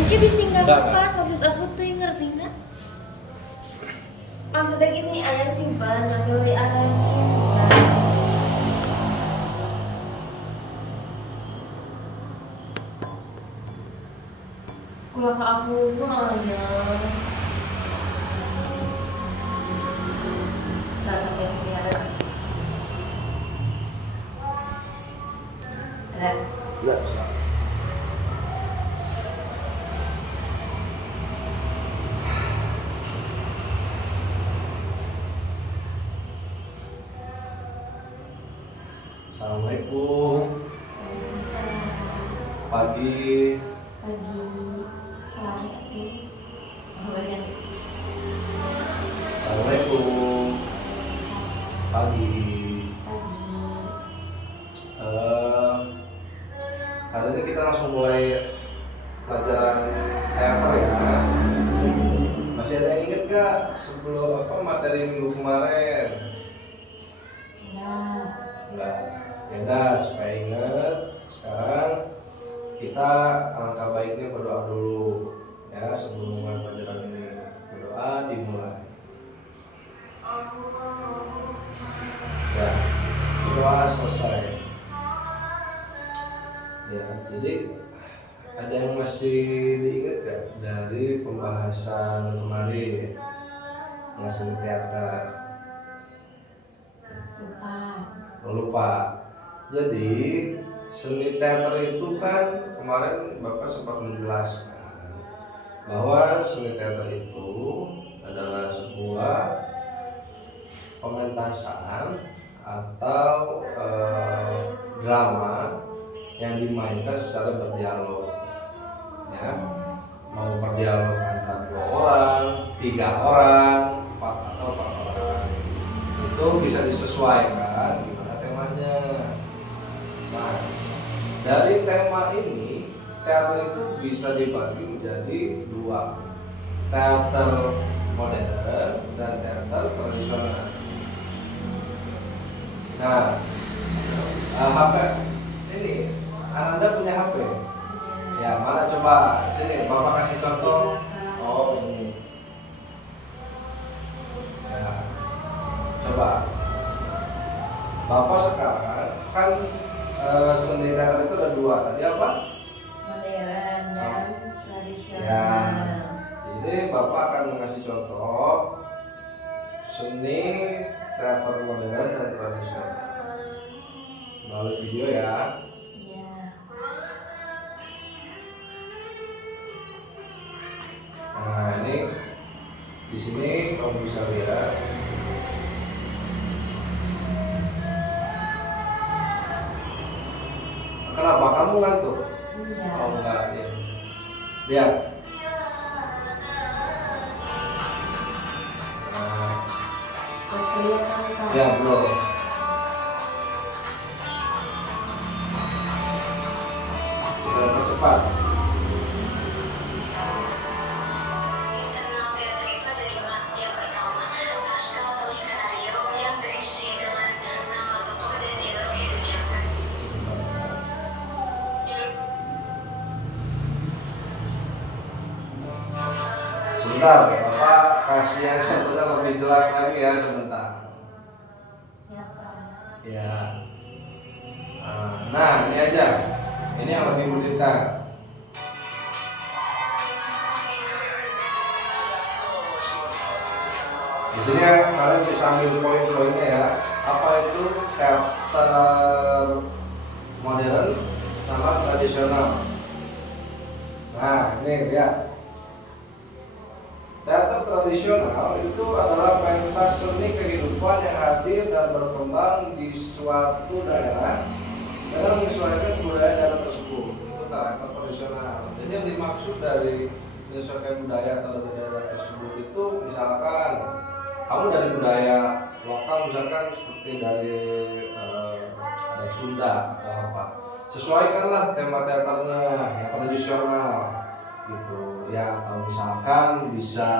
Anci bisa nggak Nggak, pas maksud aku tuh ngerti nggak? Maksudnya gini, ayah simpan sambil ada kuliah ke aku pun ayah nggak sampai sini ada. Enggak. Assalamualaikum. Pagi. Assalamualaikum. Assalamualaikum. Pagi. Hari ini kita langsung mulai pelajaran teater ya. Masih ada yang inget gak sebelum materi minggu kemarin? Enggak. Ya udah, supaya ingat sekarang kita alangkah baiknya berdoa dulu ya sebelum mulai pelajaran ini. Berdoa dimulai. Ya, berdoa selesai. Ya, jadi ada yang masih diingat gak dari pembahasan kemarin yang seni teater? Lupa. Jadi seni teater itu kan kemarin Bapak sempat menjelaskan bahwa seni teater itu adalah sebuah pementasan atau drama yang dimainkan secara berdialog, ya, mau berdialog antara 2 orang, 3 orang, 4 atau 4 orang, itu bisa disesuaikan gimana temanya. Nah, dari tema ini teater itu bisa dibagi menjadi 2, teater modern dan teater tradisional. Nah, HP ini Ananda punya HP? Ya, mana coba sini Bapak kasih contoh. Oh, ini. Ya. Coba. Bapak sekarang kan seni teater itu ada 2. Tadi apa? Modern dan tradisional. Ya. Di sini Bapak akan mengasih contoh seni teater modern dan tradisional melalui video ya. Nah, ini di sini kamu bisa lihat. Kenapa kamu ngantuk? Oh enggak, ya. Lihat. Nah, ya belum. Kita percepat. Sebentar, Bapak kasih yang sebetulnya lebih jelas lagi ya sebentar. Ya. Nah, ini aja. Ini yang lebih mendetail. Di sini kalian bisa ambil poin-poinnya ya. Apa itu teater modern sama tradisional? Nah, ini lihat. Teater tradisional itu adalah pentas seni kehidupan yang hadir dan berkembang di suatu daerah dengan menyesuaikan budaya daerah tersebut. Itu teater tradisional. Jadi yang dimaksud dari menyesuaikan budaya atau daerah tersebut itu misalkan kamu dari budaya lokal, misalkan seperti dari ada Sunda atau apa, sesuaikanlah tema teaternya yang tradisional gitu ya. Atau misalkan bisa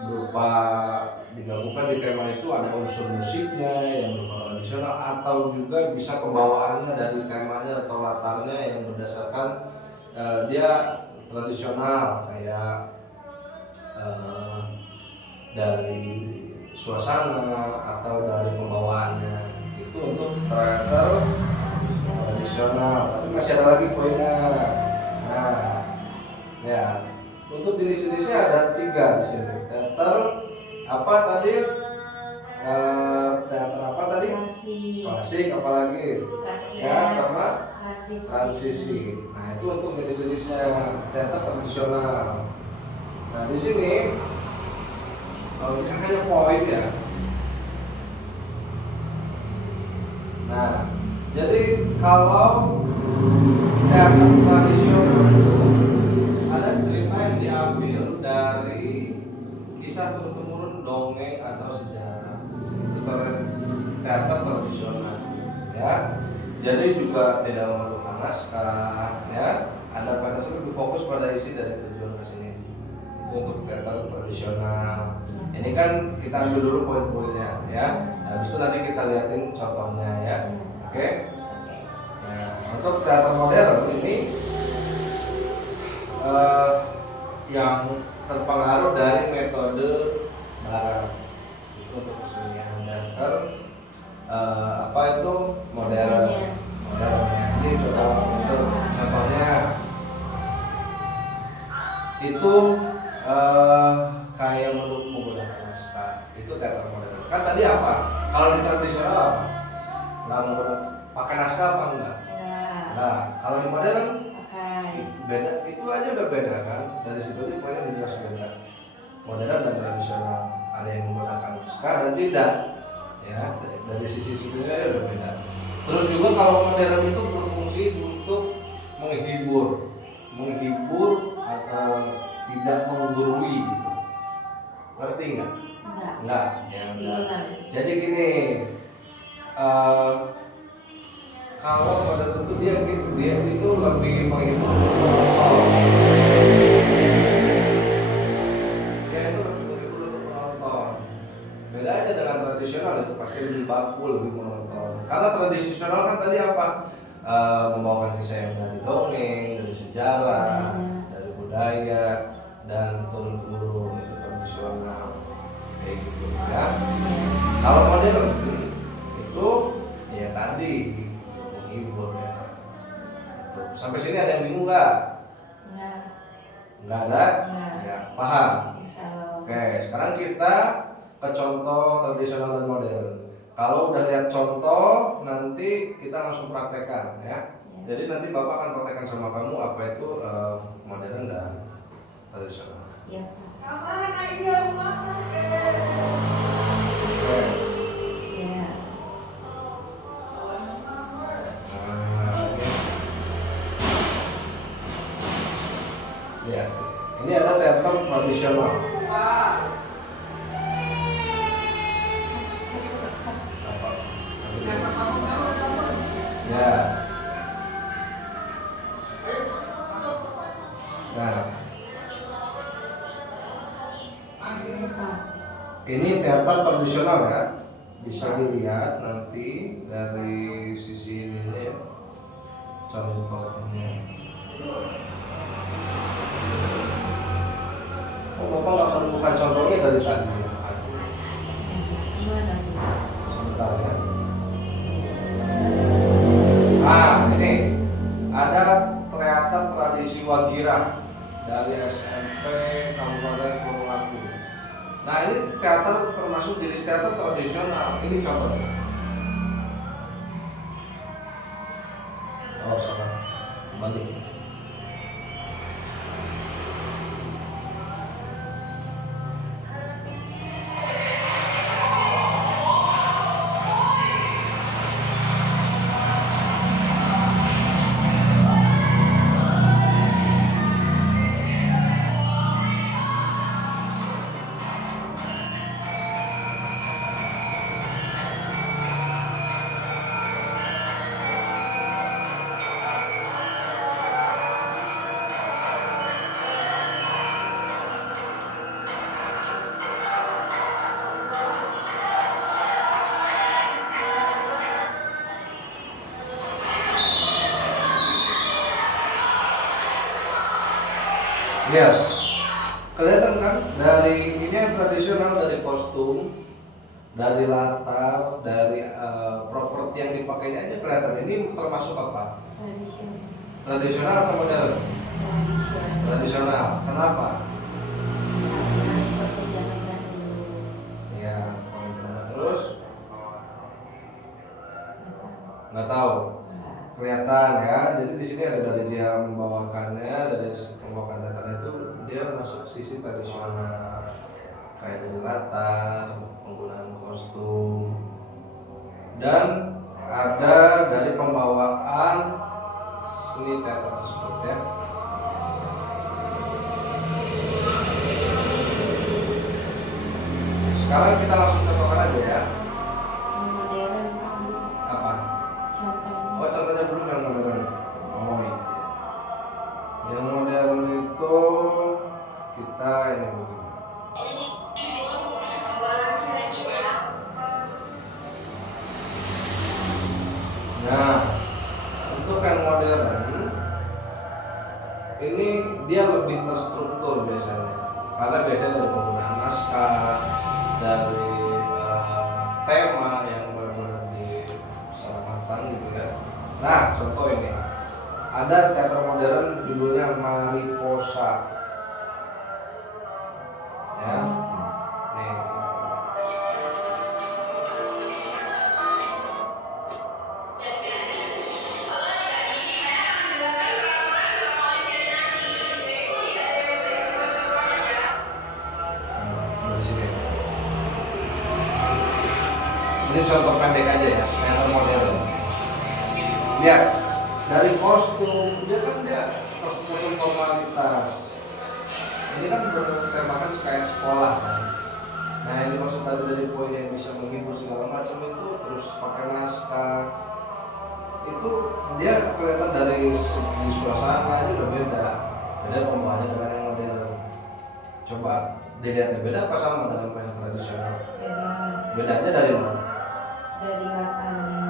berupa digabungkan di tema itu ada unsur musiknya yang berupa tradisional, atau juga bisa pembawaannya dari temanya atau latarnya yang berdasarkan dia tradisional kayak dari suasana atau dari pembawaannya itu untuk teater tradisional. Tapi masih ada lagi poinnya. Nah, ya untuk jenis-jenisnya ada 3 di sini. Teater apa tadi? Teater apa tadi? Klasik, apalagi? Ya, sama transisi. Nah, itu untuk jenis-jenisnya teater tradisional. Nah, di sini kalau ini hanya poin ya. Nah, jadi kalau teater tradisional ada cerita yang diambil dari kisah turun-temurun dongeng atau sejarah. Itu teater tradisional, ya. Jadi juga tidak memerlukan naskah, ya. Anda pantas lebih fokus pada isi dari tujuan ke sini. Itu untuk teater tradisional. Ini kan kita ambil dulu poin-poinnya, ya. Nah, habis itu nanti kita liatin contohnya, ya. Oke. Nah, untuk teater modern ini yang terpengaruh dari metode barat. Itu untuk kesenian teater apa itu modern. Modernnya ini contohnya itu kayak menggunakan naskah. Itu teater modern. Kan tadi apa? Kalau di tradisional apa? Nggak menggunakan pakai naskah apa enggak? Enggak. Kalau di modern itu beda. Itu aja udah beda kan? Dari situ aja poinnya jelas beda. Modern dan tradisional. Ada yang menggunakan naskah dan tidak. Ya, dari sisi situnya aja udah beda. Terus juga kalau modern itu berfungsi untuk menghibur atau tidak menggurui gitu. Ngerti nggak? Enggak. Ya, enggak. Jadi gini, kalau modern itu dia itu lebih menghibur penonton. Dia itu lebih menghibur untuk penonton. Beda aja dengan tradisional, itu pasti lebih baku, lebih monoton. Karena tradisional kan tadi apa? Membawakan kisah yang dari dongeng, dari sejarah, dari budaya, dan turun-temurun. Itu tradisional kayak gitu ya. Kalau modern itu ya tadi menghibur ya. Sampai sini ada yang bingung nggak? Nggak ada? Ya, paham? Oke, sekarang kita ke contoh tradisional dan modern. Kalau udah lihat contoh, nanti kita langsung praktekkan ya. Jadi nanti Bapak akan praktekkan sama kamu apa itu modern dan tradisional. Ya. Ya, ini ada teater tradisional. Ya. Nah, ini teater tradisional ya. Bisa dilihat nanti dari sisi ininya ya. Contohnya. Oh, Bapak nggak menemukan contohnya dari tadi. Sebentar ya. Ini ada teater tradisi Wagira dari SMP Kabupaten Purwokerto. Nah, ini teater termasuk jenis teater tradisional. Ini contohnya. Oh, sabar. Balik. Lihat, kelihatan kan dari ini yang tradisional, dari kostum, dari latar, dari properti yang dipakainya aja kelihatan. Ini termasuk apa? Tradisional. Tradisional atau modern? Tradisional. Tradisional. Kenapa? Karena seperti zaman dahulu. Ya, kalau ditambah terus nggak tahu. Kelihatan ya. Jadi di sini ada dari dia membawakannya, dari pembawakan teaternya itu dia masuk sisi tradisional, kayak dari latar, penggunaan kostum, dan ada dari pembawaan seni teater tersebut ya. Sekarang kita langsung contohkan aja ya. Yang modern. Apa? Contohnya. Oh, contohnya dulu yang modern. Oh iya. Yang modern itu kita ini dulu. Nah, untuk yang modern ini dia lebih terstruktur biasanya, karena biasanya dari penggunaan naskah, dari tema yang benar-benar secara matang gitu ya. Nah, contoh ini ada teater modern judulnya Mariposa, ya. Nih, dari sini. Ini contoh pendek aja ya, teater modern. Lihat, dari kostum, dia kostum formalitas. Ini kan bertemakan kayak sekolah kan. Nah, ini maksud tadi dari poin yang bisa menghibur segala macam itu, terus pakai naskah. Itu dia kelihatan dari segi suasana aja udah beda. Beda pembawaannya dengan yang modern. Coba dilihatnya beda apa sama dengan yang tradisional? Beda. Bedanya dari mana? Dari latarnya,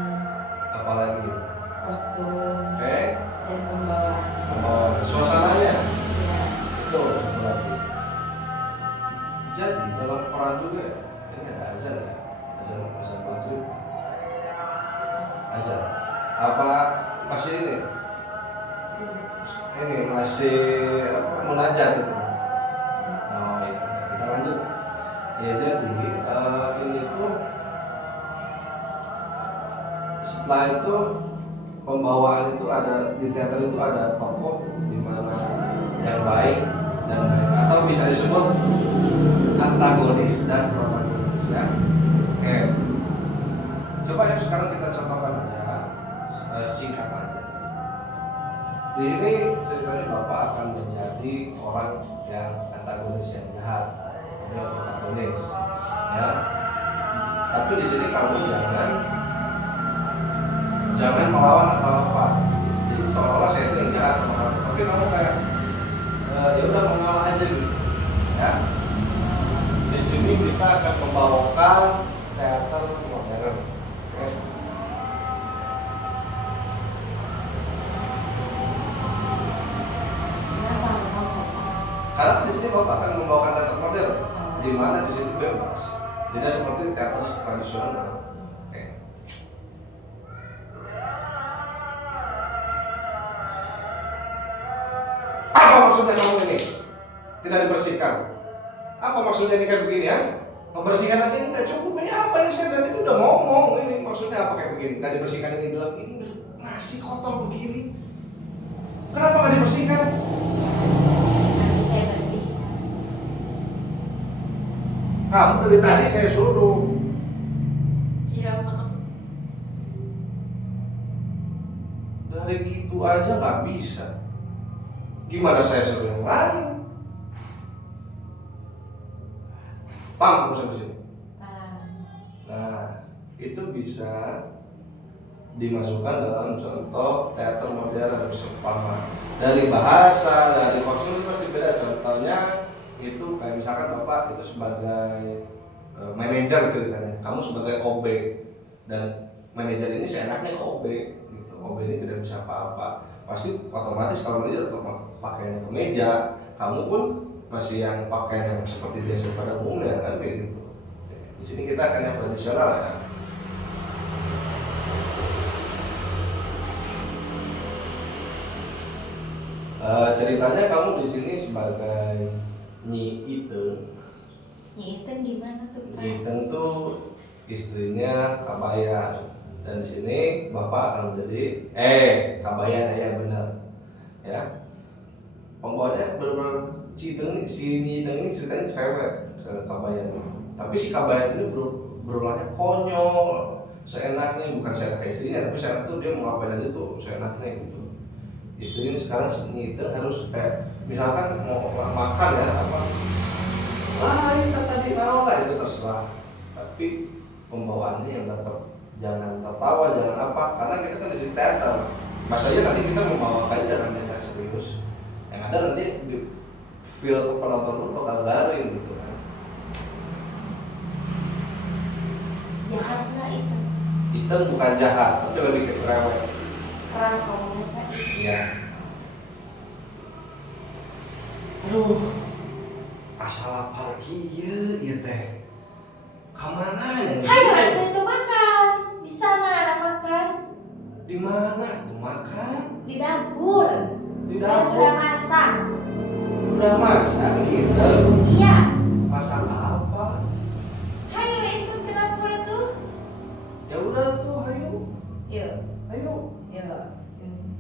Apalagi? kostum, Oke, dan pembawaan. pembawaan, suasananya. Ya. Itu berarti. Jadi dalam peran juga ini ada azan ya, azan maghrib, azan. Apa masih ini? Sudah. Ini masih apa, munajat itu. Oh iya, kita lanjut. Ya jadi ini tuh setelah itu pembawaan itu ada di teater itu ada tokoh di mana yang baik dan baik, atau bisa disebut antagonis dan protagonis ya. Oke. Coba ya sekarang kita contohkan aja, singkat aja. Di sini ceritanya Bapak akan menjadi orang yang antagonis, yang jahat, ini protagonis, ya. Tapi di sini kamu jangan melawan atau apa. Jadi seolah-olah saya itu yang jahat sama kamu, tapi kamu kayak ya udah mengalah aja gitu, ya. Di sini kita akan membawakan teater modern. Oke. Kenapa? Karena di sini Bapak akan membawakan teater modern, di mana di sini bebas, tidak seperti teater tradisional. Oke. Apa maksudnya kamu ini? Tidak dibersihkan? Apa maksudnya ini kayak begini ya? Membersihkan aja nggak cukup, ini apa nih, saya tadi udah ngomong ini maksudnya apa kayak begini? Nggak dibersihkan, ini bilang ini nasi kotor begini. Kenapa nggak dibersihkan? Nanti saya bersihkan. Kamu dari tadi saya suruh. Iya, maaf. Dari gitu aja nggak bisa. Gimana saya suruh yang lain? Paham kamu sampai sini? Nah, itu bisa dimasukkan dalam contoh teater modern seumpama dari bahasa, dari kostum itu pasti beda. Contohnya itu kayak misalkan Bapak itu sebagai manajer ceritanya, kamu sebagai OB, dan manajer ini seenaknya ke OB gitu. OB ini tidak bisa apa-apa. Pasti otomatis kalau manajer pakainya kemeja, kamu pun masih yang pakaian yang seperti biasa pada umumnya kan kayak gitu. Di sini kita akan yang tradisional ya. Ceritanya kamu di sini sebagai Nyi Iteng. Nyi Iteng gimana tuh Pak? Nyi Iteng tuh istrinya Kabayan, dan di sini bapak akan menjadi Kabayan ya benar ya. Pembawanya benar-benar si Nyi Iteng ini ceritanya cewek ke Kabayan, tapi si Kabayan ini berulahnya konyol, seenaknya, bukan seenak istrinya, tapi seenak tuh dia mau ngapain aja tuh seenaknya gitu. Istri ini sekarang Nyi Iteng harus kayak misalkan mau makan ya apa, ini tadi mau lah, itu terserah, tapi pembawaannya yang dapat, jangan tertawa, jangan apa, karena kita kan di sini teater. Masanya nanti kita membawakannya dalam yang nggak serius, yang ada nanti di feel ke penonton lu bakal garing gitu kan. Jahat nggak Iteng? Iteng bukan jahat, tapi lebih ke cerewet. Keras ngomongnya Pak. Iya. Aduh, asal lapar kieu ieu teh. Kamana ya? Ayo itu makan. Di sana ada makan. Di mana tuh makan? Di dapur. Di Saya dapur. sudah masak. Udah masak gitu. Iya. Masak apa? Ayo ikut ke dapur tuh. Ya udah tuh, ayo. Yuk. Ayo. Yuk. Sini.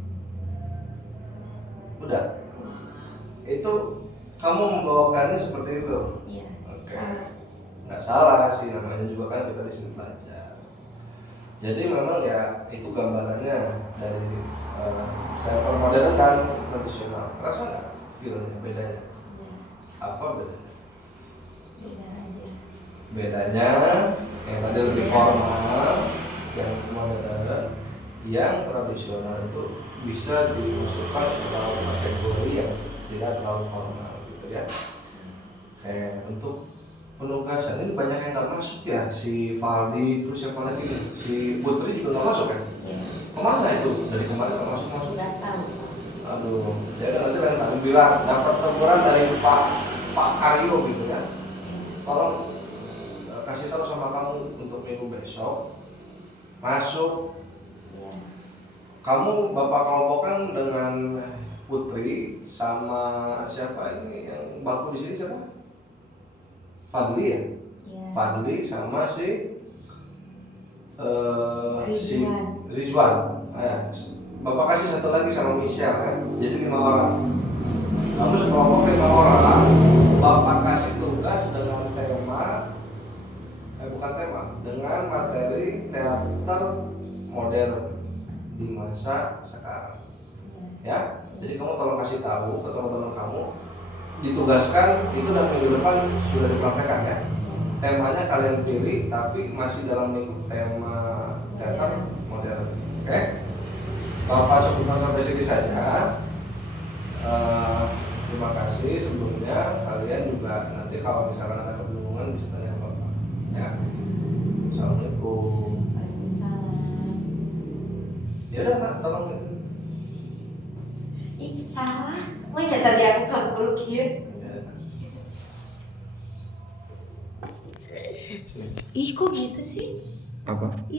Udah. Itu kamu membawakannya seperti itu. Iya. Oke. Salah. Nggak salah sih, namanya juga kan kita di sini belajar. Jadi memang ya itu gambarannya dari teater modern dan tradisional. Kerasa nggak feelnya bedanya? Iya. Apa bedanya? Beda aja. Bedanya yang tadi lebih formal, yang modern, yang tradisional itu bisa dimasukkan ke dalam kategori yang tidak terlalu formal gitu ya. Kayak untuk penugasan ini banyak yang nggak masuk ya, si Valdi, terus siapa lagi nih? Si Putri juga nggak masuk kan? Iya. Kemana itu? Dari kemarin nggak masuk. Nggak tahu. Aduh, jadi nanti lain kali bilang dapat teguran dari Pak Karyo gitu ya. Tolong kasih tahu sama kamu untuk minggu besok masuk. Iya. Kamu bapak kelompokan dengan Putri sama siapa ini yang bangku di sini siapa? Fadli ya? Iya. Fadli sama si Rizwan. Bapak kasih satu lagi sama Michelle ya. Jadi 5 orang. Kamu sekelompok 5 orang. Bapak kasih tugas dengan tema bukan tema, dengan materi teater modern di masa sekarang. Ya. Jadi kamu tolong kasih tahu ke teman-teman kamu, ditugaskan itu, dan minggu depan sudah dipraktekkan ya. Temanya kalian pilih, tapi masih dalam minggu tema teater modern. Oke? Bapak cukupkan sampai sini saja. Terima kasih sebelumnya. Kalian juga nanti kalau misalkan ada kebingungan bisa tanya ke Bapak. Ya. Assalamualaikum. Waalaikumsalam. Ya udah Nak, tolong itu. Ih, salah. Mau nggak tadi aku kabur kia? Ih, kok gitu sih? Apa?